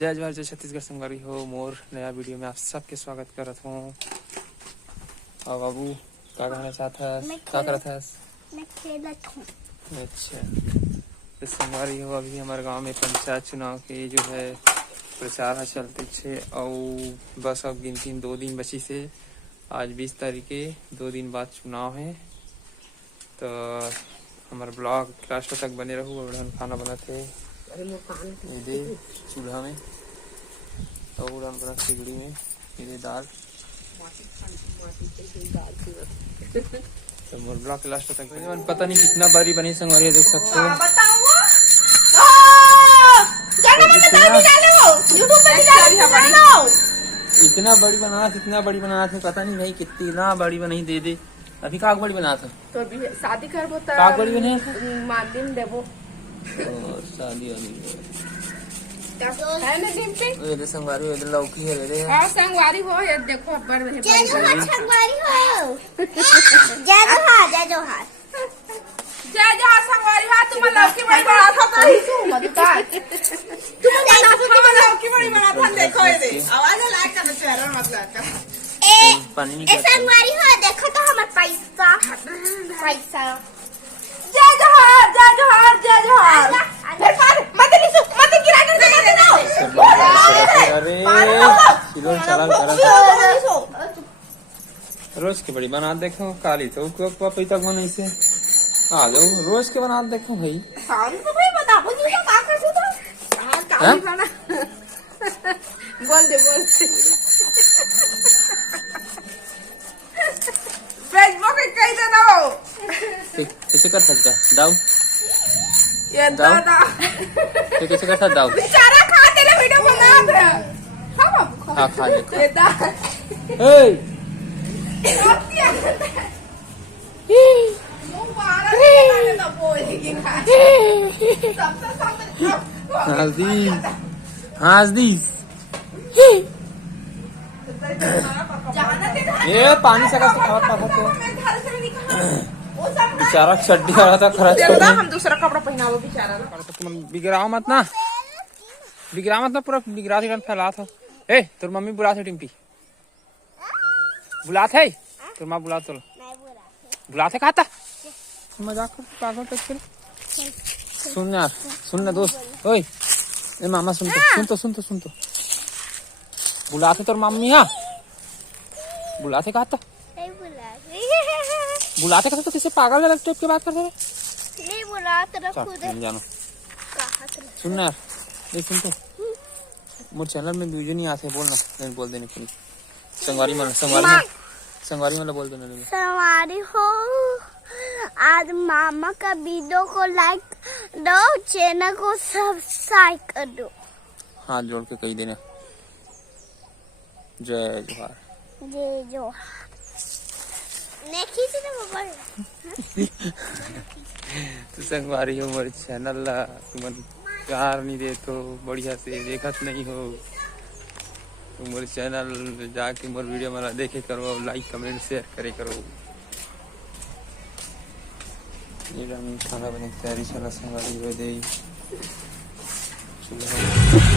जय जवाहर जय छत्तीसगढ़ संगवारी हो मोर नया वीडियो में आप सबके स्वागत करत हूँ। और बाबू क्या कहना चाहता है, क्या करता है? मैं खेलत हूँ। अच्छा तो संगवारी हो, अभी हमारे गांव में पंचायत चुनाव के जो है प्रचार है चलते छे और बस अब गिनती 2 दिन बची से। आज 20 तारीख के 2 दिन बाद चुनाव है, तो हमारे ब्लॉग लास्ट तक बने रहू। और हम खाना बनाते ये चूल्हा में और हम बना सिगड़ी में ये दाल। तो मोर ब्लॉग के लास्ट तक पता नहीं कितना बारी बनी संगवारी देख सकते हो। इतना बड़ी बनाना था पता नहीं भाई कितना बड़ी बनाई दे। अभी का बड़ी बना था तो अभी शादी करबो त का बड़ी बने मान दिन देबो शादी वाली है ना दिन पे ये संगवारी ये लौकी है रे। हां संगवारी हो ये देखो बर है जय जोहार संगवारी हो। जय जोहार जय जोहार जय जहां संगवारी हो। तुम लौकी बड़ी बना था तो ही तू मत तुम लौकी बड़ी बना था। देखो ये आवाज लाइक कर चेहरा मतलब का ए संगवारी हो, देखो तो हमार पैसा पैसा। जय जहां जय जहां जय जहां फिर मत लिसो मत गिरा कर दे दो। अरे किलो चला रोज के बड़ी बना देखो काली तो पैसा बना से आ जाओ रोज के बना देखो भाई। हम तो भाई बता बोल का कर तू तो काली बना बोल दे फेसबुक पे कह देना हो कैसे कर सकता दाऊ ये दादा तो कैसे कर सकता दाऊ बेचारा खा तेरे वीडियो बना दे। हाँ खा ले ये दा ए हंस दी ये पानी से बेचारा चड्डी वाला था खराब कर दिया। हम दूसरा कपड़ा पहनावो बेचारा ना तुम बिगड़ाओ मत ना पूरा बिगड़ा के फैला था। ए तोर मम्मी बुला थे टिम्पी बुला थे तोर माँ बुला तो बुला थे खाता मजाक कर पागल टच कर। सुन यार सुन ना दोस्त ओए ए मामा सुन तो बुला थे तोर मम्मी। हाँ बुला थे खाता नहीं बुलाते कहते तो किसे पागल है टाइप की बात करते हैं। नहीं बुला तेरा खुद जानो सुन यार ये सुन तो मोर चैनल में वीडियो नहीं आते बोलना नहीं बोल देने के लिए संगवारी वाला बोल देना संगवारी हो। आज मामा का वीडियो को लाइक दो, चैनल को सब्सक्राइब कर दो। हाथ जोड़ के कही देना जय जोहार जय जोहार। तो संगवारी हो मोर चैनल ला तुमन प्यार नहीं दे तो बढ़िया से देखत नहीं हो तो मोर चैनल जाके मोर वीडियो मला देखे करो, लाइक कमेंट शेयर करे करो। ये खाना बने की तैयारी चला संगवारी हो दे चलो।